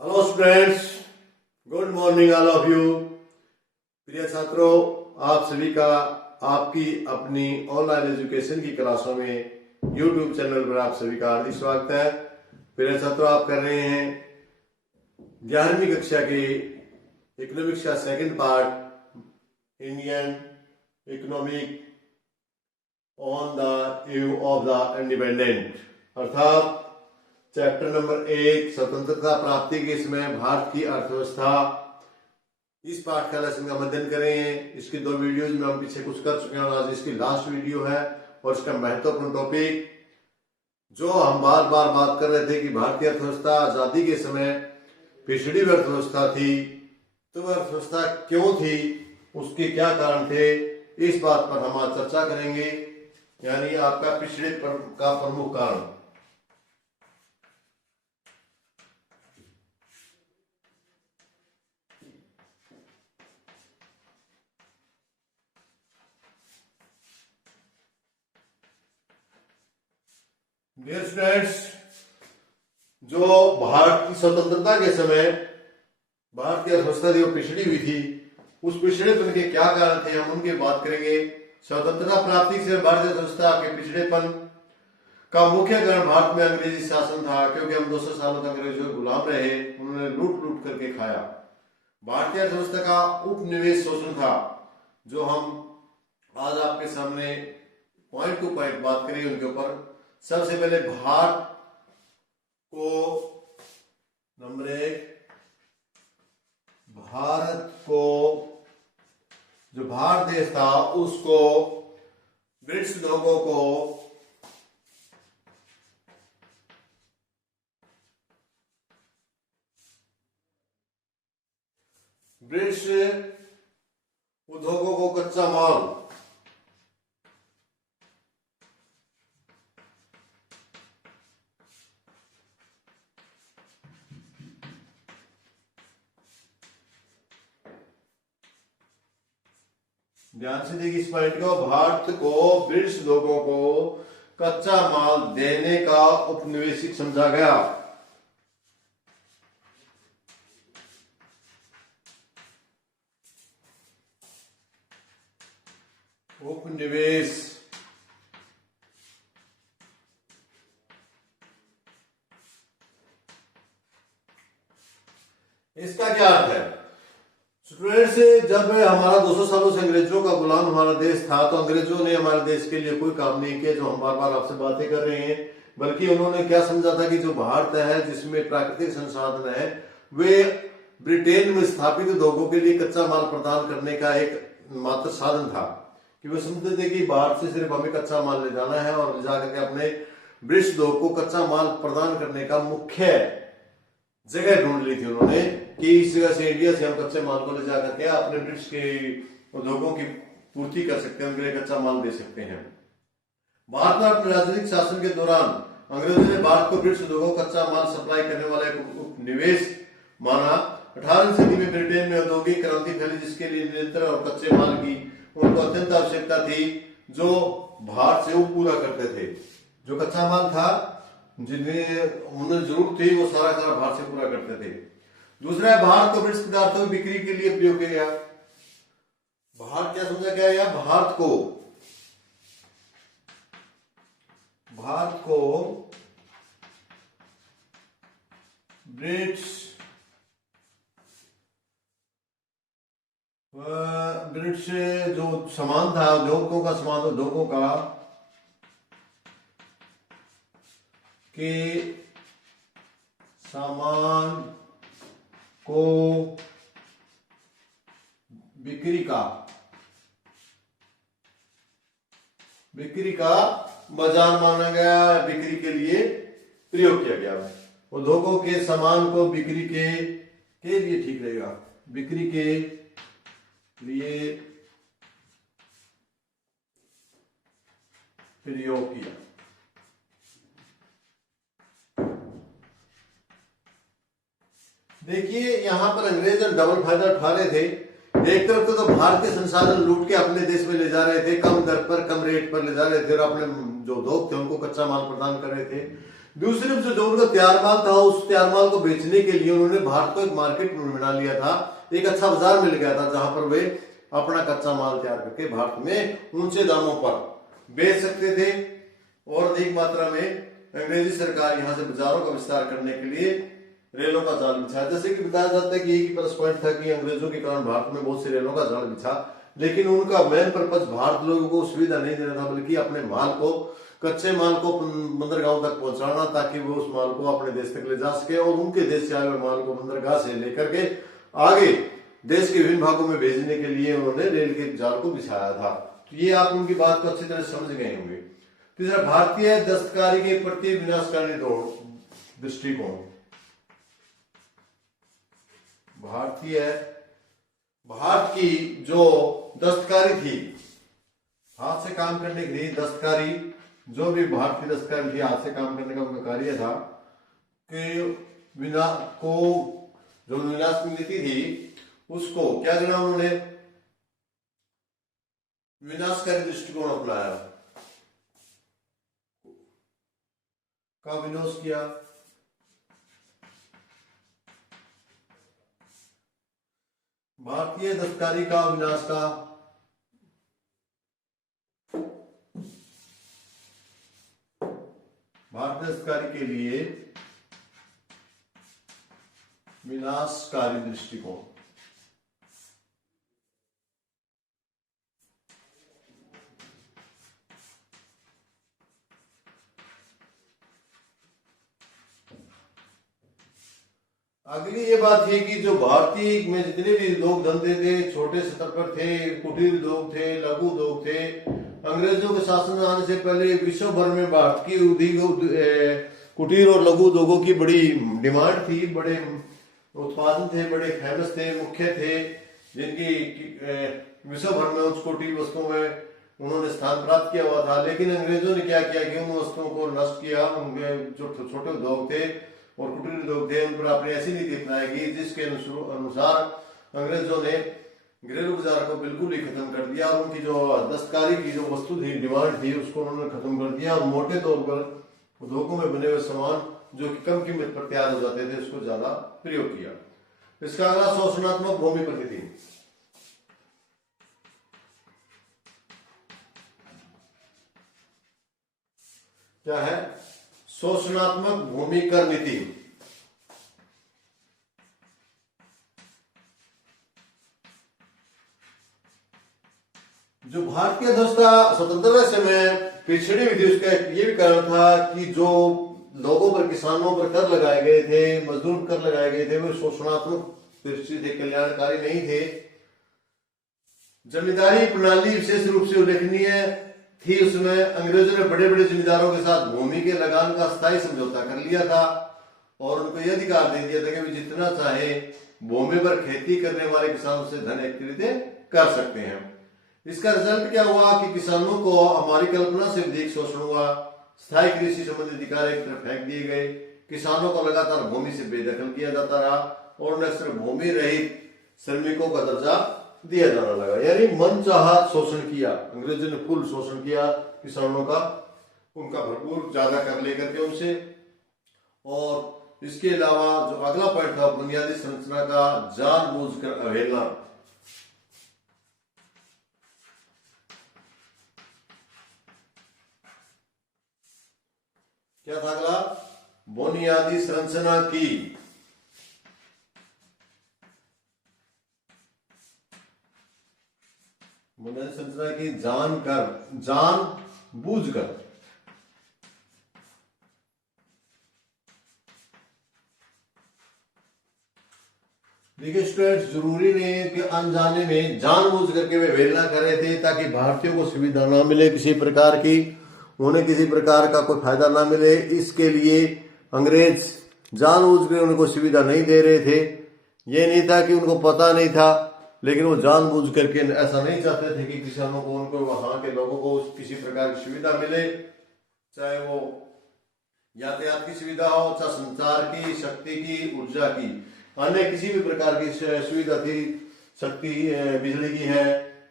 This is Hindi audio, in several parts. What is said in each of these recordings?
Hello students, good morning all of you. प्रिय छात्रों, आप सभी का आपकी अपनी ऑनलाइन एजुकेशन की क्लासों में यूट्यूब चैनल पर आप सभी का हार्दिक स्वागत है। प्रिय छात्रों, आप कर रहे हैं 11वीं कक्षा के इकोनॉमिक्स का second part Indian economic on the eve of the independent, अर्थात चैप्टर नंबर 1 स्वतंत्रता प्राप्ति के समय भारत की अर्थव्यवस्था। इस पाठ का लेसन का अध्ययन करेंगे। इसकी 2 वीडियोज में हम पीछे कुछ कर चुके हैं और आज इसकी लास्ट वीडियो है। और इसका महत्वपूर्ण टॉपिक जो हम बार बार बात कर रहे थे कि भारतीय अर्थव्यवस्था आजादी के समय पिछड़ी अर्थव्यवस्था थी, तो वह अर्थव्यवस्था क्यों थी, उसके क्या कारण थे, इस बात पर हम आज चर्चा करेंगे। यानी आपका पिछड़े का प्रमुख कारण। डियर स्टूडेंट्स, जो भारत की स्वतंत्रता के समय भारत की अर्थव्यवस्था जो पिछड़ी हुई थी, उस पिछड़ेपन के क्या कारण थे, हम उनकी बात करेंगे। स्वतंत्रता प्राप्ति से भारतीय अर्थव्यवस्था के पिछड़ेपन का मुख्य कारण भारत में अंग्रेजी शासन था, क्योंकि हम 200 सालों तक अंग्रेजों के गुलाम रहे। उन्होंने लूट लूट करके खाया। भारतीय अर्थव्यवस्था का उपनिवेश शोषण था, जो हम आज आपके सामने पॉइंट टू पॉइंट बात करेंगे उनके ऊपर। सबसे पहले भारत को नंबर 1, भारत को जो भारत देश था उसको ब्रिटिश लोगों को ब्रिटिश उद्योगों को कच्चा माल ध्यान से देखिए इस पॉइंट को। भारत को ब्रिटिश लोगों को कच्चा माल देने का उपनिवेशिक समझा गया। उपनिवेश इसका क्या अर्थ है स्टूडेंट्स? जब हमारा 200 सालों से अंग्रेजों का गुलाम हमारा देश था, तो अंग्रेजों ने हमारे देश के लिए कोई काम नहीं किया, जो हम बार बार आपसे बातें कर रहे हैं। बल्कि उन्होंने क्या समझा था कि जो भारत है, जिसमें प्राकृतिक संसाधन है, वे ब्रिटेन में स्थापित उद्योगों के लिए कच्चा माल प्रदान करने का एक मात्र साधन था। कि वे समझते थे कि भारत से सिर्फ हमें कच्चा माल ले जाना है और ले जाकर के अपने ब्रिटिश उद्योग को कच्चा माल प्रदान करने का मुख्य जगह ढूंढ ली थी उन्होंने, कि इस जगह से इंडिया से हम कच्चे माल को ले जाकर के अपने ब्रिटिश के उद्योगों की पूर्ति कर सकते हैं, उनके लिए कच्चा माल दे सकते हैं। भारत में अपने राजनीतिक शासन के दौरान अंग्रेजों ने भारत को ब्रिटिश उद्योगों को कच्चा माल सप्लाई करने वाला एक उपनिवेश माना। 18वीं सदी में ब्रिटेन में औद्योगिक क्रांति फैली, जिसके लिए निरंतर और कच्चे माल की उनको अत्यंत आवश्यकता थी, जो भारत से वो पूरा करते थे। जो कच्चा माल था जिन्हें उन्हें जरूरत थी, वो सारा भारत से पूरा करते थे। दूसरा है, भारत को ब्रिटिश पदार्थों की बिक्री के लिए प्रयोग किया गया। भारत क्या समझा गया या भारत को ब्रिटिश जो सामान था, उद्योगों का सामान, उद्योगों का के सामान को बिक्री का बाजार माना गया, बिक्री के लिए प्रयोग किया गया। उद्योगों के सामान को बिक्री के लिए ठीक रहेगा, बिक्री के लिए प्रयोग किया। देखिए यहां पर अंग्रेज डबल फायदा उठा रहे थे। एक तरफ तो भारत के संसाधन लूट के अपने देश में ले जा रहे थे, कम दर पर, कम रेट पर ले जा रहे थे और अपने जो उद्योग थे उनको कच्चा माल प्रदान कर रहे थे। दूसरी ओर जो उनका तैयार माल था, उस तैयार माल को बेचने के लिए उन्होंने भारत को एक मार्केट बना लिया था, एक अच्छा बाजार मिल गया था जहां पर वे अपना कच्चा माल तैयार करके भारत में ऊंचे दामों पर बेच सकते थे। और अधिक मात्रा में अंग्रेजी सरकार यहाँ से बाजारों का विस्तार करने के लिए रेलों का जाल बिछा। जैसे कि बताया जाता है कि एक प्लस पॉइंट था कि अंग्रेजों के कारण भारत में बहुत सी रेलों का जाल बिछा, लेकिन उनका मेन पर्पज भारत लोगों को सुविधा नहीं देना था, बल्कि अपने माल को, कच्चे माल को बंदरगाहों तक पहुंचाना, ताकि वो उस माल को अपने देश तक ले जा सके और उनके देश से आए हुए माल को बंदरगाह से लेकर के आगे देश के विभिन्न भागों में भेजने के लिए उन्होंने रेल के जाल को बिछाया था। तो ये आप उनकी बात को अच्छी तरह समझ गए होंगे। तीसरा, भारतीय दस्तकारी के प्रति विनाशकारी दृष्टिकोण। भारत की जो दस्तकारी थी, हाथ से काम करने की दस्तकारी, जो भी भारतीय दस्तकारी थी, हाथ से काम करने का उनका कार्य था कि जो विनाश नीति थी उसको क्या करना, उन्होंने विनाशकारी दृष्टिकोण अपनाया, का विनाश किया। भारतीय दस्तकारी का विनाश का भारतीय दस्तकारी के लिए विनाशकारी दृष्टिकोण। अगली ये बात है कि जो भारतीय में जितने भी लोग धंधे थे, छोटे स्तर पर थे, कुटीर उद्योग थे, लघु उद्योग थे, अंग्रेजों के शासन आने से पहले विश्व भर में भारत की कुटीर और लघु उद्योगों की बड़ी डिमांड थी, बड़े उत्पादन थे, बड़े फेमस थे, मुख्य थे, जिनकी विश्व भर में उच्च कोटि वस्तुओं में उन्होंने स्थान प्राप्त किया हुआ था। लेकिन अंग्रेजों ने क्या किया कि उन वस्तुओं को नष्ट किया। उनके जो छोटे उद्योग थे और कुटीर उद्योग थे, उन पर आपने ऐसी नीति अपनाएगी जिसके अनुसार अंग्रेजों ने घरेलू बाजार को बिल्कुल ही खत्म कर दिया और उनकी जो दस्तकारी की जो वस्तु थी, डिमांड थी, उसको उन्होंने खत्म कर दिया और मोटे तौर पर उद्योगों में बने हुए सामान जो कि कम कीमत पर तैयार हो जाते थे उसको ज्यादा प्रयोग किया। इसका अगला शोषणात्मक भूमि प्रकृति। क्या है? शोषणात्मक भूमि कर नीति। जो भारतीय अर्थव्यवस्था स्वतंत्रता समय पिछड़ी हुई थी, उसका ये भी कारण था कि जो लोगों पर, किसानों पर कर लगाए गए थे, मजदूर कर लगाए गए थे, वो शोषणात्मक दृष्टि से कल्याणकारी नहीं थे। जमींदारी प्रणाली विशेष रूप से उल्लेखनीय थी। उसमें अंग्रेजों ने बड़े बड़े जमींदारों के साथ भूमि के लगान का स्थायी समझौता कर लिया था और उनको यह अधिकार दे दिया था कि वे जितना चाहे भूमि पर खेती करने वाले किसानों से धन एकत्रित कर सकते हैं। इसका रिजल्ट क्या हुआ कि किसानों को हमारी कल्पना से अधिक शोषण हुआ। स्थायी कृषि संबंधी अधिकार एक तरफ फेंक दिए गए, किसानों को लगातार भूमि से बेदखल किया जाता रहा और उन्हें सिर्फ भूमि रहित श्रमिकों का दर्जा दिया जाना लगा। यानी मनचाहा शोषण किया अंग्रेजों ने, फुल शोषण किया किसानों का, उनका भरपूर ज्यादा कर लेकर के उनसे। और इसके अलावा जो अगला पॉइंट था, बुनियादी संरचना का जानबूझकर अवहेलना। क्या था अगला? बुनियादी संरचना की बुनियादी संरचना की जानबूझकर। देखिए स्टूडेंट्स, जरूरी नहीं है कि अनजाने में जानबूझ करके वे अवहेलना कर रहे थे ताकि भारतीयों को सुविधा ना मिले किसी प्रकार की, उन्हें किसी प्रकार का कोई फायदा ना मिले। इसके लिए अंग्रेज जानबूझ कर उनको सुविधा नहीं दे रहे थे। ये नहीं था कि उनको पता नहीं था, लेकिन वो जानबूझ करके ऐसा नहीं चाहते थे कि किसानों को, उनको, वहां के लोगों को किसी प्रकार की सुविधा मिले, चाहे वो यातायात की सुविधा हो, चाहे संचार की, शक्ति की, ऊर्जा की, अन्य किसी भी प्रकार की सुविधा थी। शक्ति बिजली की है,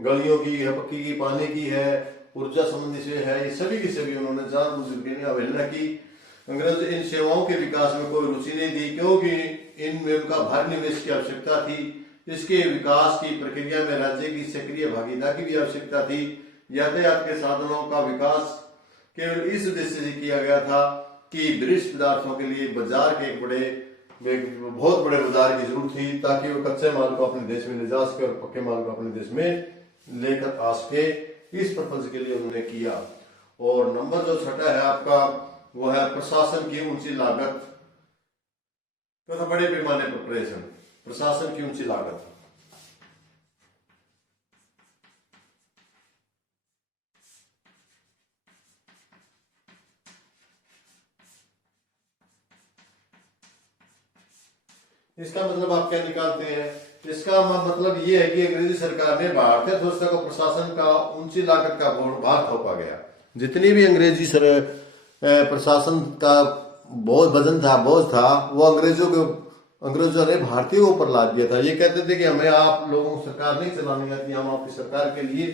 गलियों की है, पक्की की, पानी की है, ऊर्जा संबंधी से है, ये सभी की सभी उन्होंने जानबूझ के अवहेलना की। अंग्रेज इन सेवाओं के विकास में कोई रुचि नहीं दी, क्योंकि इनमें उनका भारी निवेश की आवश्यकता थी। इसके विकास की प्रक्रिया में राज्य की सक्रिय भागीदारी की भी आवश्यकता थी। यातायात के साधनों का विकास केवल इस उद्देश्य से किया गया था कि ब्रिटिश पदार्थों के लिए बाजार के बहुत बड़े बाजार की जरूरत थी, ताकि वो कच्चे माल को अपने देश में ले जा सके और पक्के माल को अपने देश में लेकर आ सके। इस पर्पज के लिए उन्होंने किया। और नंबर जो छठा है आपका, वो है प्रशासन की ऊंची लागत तथा बड़े पैमाने पर प्रयासन। प्रशासन की ऊंची लागत, इसका मतलब आप क्या निकालते हैं? इसका मतलब ये है कि अंग्रेजी सरकार ने भारतीय अर्थव्यवस्था को प्रशासन का ऊंची लागत का भार थोपा गया। जितनी भी अंग्रेजी प्रशासन का बहुत वजन था, बोझ था, वो अंग्रेजों ने भारतीयों के ऊपर लाद दिया था। ये कहते थे कि हमें आप लोगों को सरकार नहीं चलानी आती, हम आपकी सरकार के लिए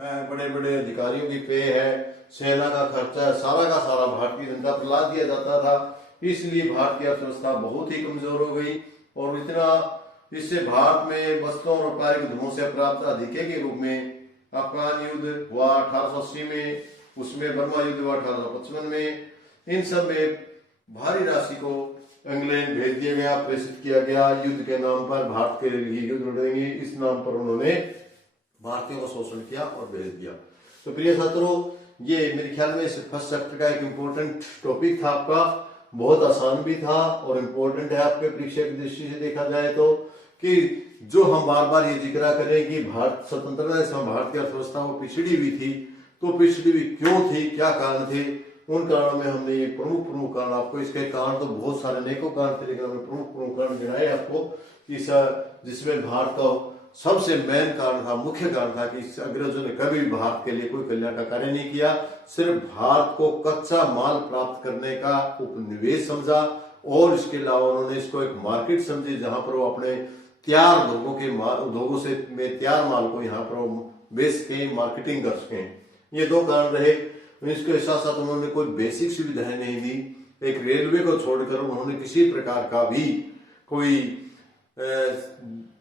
बड़े बड़े अधिकारियों की पे है, सेना का खर्चा है, सारा का सारा भारतीय जनता पर लाद दिया जाता था। इसलिए भारतीय अर्थव्यवस्था बहुत ही कमजोर हो गई। और इतना इससे भारत में वस्तुओं और व्यापारिक उद्यमों से प्राप्त अधिके के रूप में अफगान युद्ध हुआ 1880 में, उसमें बर्मा युद्ध हुआ 1855 में। इन सब में भारी राशि को इंग्लैंड भेज दिया गया, प्रेषित किया गया। युद्ध के नाम पर भारत के लिए युद्ध लड़ेंगे, इस नाम पर उन्होंने भारतीयों का शोषण किया और भेज दिया। तो प्रिय छात्रों, ये मेरे ख्याल में फर्स्ट चैप्टर का एक इम्पोर्टेंट टॉपिक था आपका, बहुत आसान भी था और इम्पोर्टेंट है आपके परीक्षा की दृष्टि से देखा जाए तो, कि जो हम बार बार ये जिक्र करें कि भारत स्वतंत्रता से भारत की अर्थव्यवस्था वो पिछड़ी हुई थी, तो पिछड़ी हुई क्यों थी, क्या कारण थे, उन कारणों में हमने ये प्रमुख कारण आपको, इसके कारण तो बहुत सारे अनेकों कारण थे, लेकिन हमने प्रमुख कारण गिनाए आपको, जिसमें भारत का सबसे मेन कारण था, मुख्य कारण था कि अंग्रेजों ने कभी भी भारत के लिए कोई कल्याण का कार्य नहीं किया, सिर्फ भारत को कच्चा माल प्राप्त करने का उपनिवेश समझा। और इसके अलावा उन्होंने इसको एक मार्केट समझी, जहां पर वो अपने तैयार उद्योगों से में तैयार माल को यहाँ पर बेच के मार्केटिंग कर सके। ये दो कारण रहे। इसके साथ साथ उन्होंने कोई बेसिक सुविधाएं नहीं दी। एक रेलवे को छोड़कर उन्होंने किसी प्रकार का भी कोई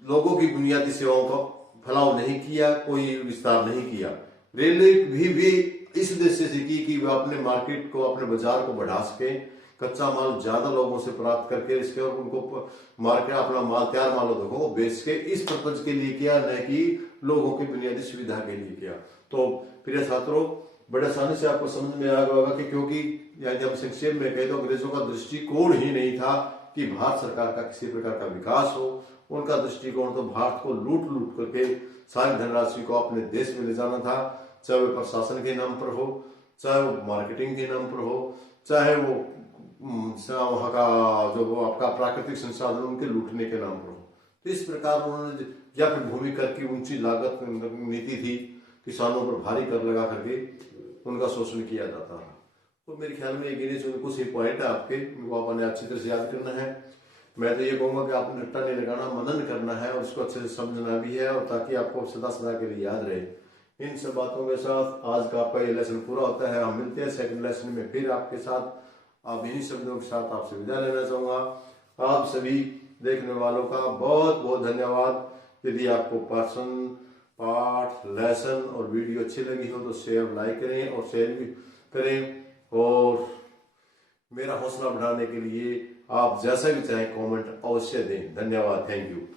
लोगों की बुनियादी सेवाओं का फैलाव नहीं किया, कोई विस्तार नहीं किया। रेलवे भी इस उद्देश्य से की कि वह अपने मार्केट को, अपने बाजार को बढ़ा सके, कच्चा माल ज्यादा लोगों से प्राप्त करके इसके और उनको मार्केट अपना माल तैयार माल को बेच के, इस पर्पज के लिए किया, न कि लोगों की बुनियादी सुविधा के लिए किया। तो प्रिय छात्रों, बड़े आसानी से आपको समझ में आ गया होगा कि क्योंकि यदि हम संक्षेप में कहें तो अंग्रेजों का दृष्टिकोण ही नहीं था कि भारत सरकार का किसी प्रकार का विकास हो। उनका दृष्टिकोण तो भारत को लूट करके सारी धनराशि को अपने देश में ले जाना था, चाहे वो प्रशासन के नाम पर हो, चाहे वो मार्केटिंग के नाम पर हो, चाहे वो वहां का जो वो आपका प्राकृतिक संसाधन उनके लूटने के नाम पर हो। तो इस प्रकार उन्होंने, या फिर भूमि कर की ऊंची लागत नीति थी, किसानों पर भारी कर लगा करके उनका शोषण किया जाता है। तो मेरे ख्याल में गिने चुने कुछ ही पॉइंट है आपके, वो आपने अच्छी तरह से याद करना है। मैं तो ये कहूंगा कि आपने रट्टा नहीं लगाना, मनन करना है और उसको अच्छे से समझना भी है, और ताकि आपको सदा सदा के लिए याद रहे। इन सब बातों के साथ आज का आपका ये लेसन पूरा होता है। हम मिलते हैं सेकंड लेसन में फिर आपके साथ। आप इन्हीं शब्दों के साथ आपसे विदा लेना चाहूंगा। आप सभी देखने वालों का बहुत बहुत धन्यवाद। यदि आपको पर्सन, पाठ, लेसन और वीडियो अच्छी लगी हो तो शेयर, लाइक करें और शेयर भी करें, और मेरा हौसला बढ़ाने के लिए आप जैसा भी चाहें कमेंट अवश्य दें। धन्यवाद, थैंक यू।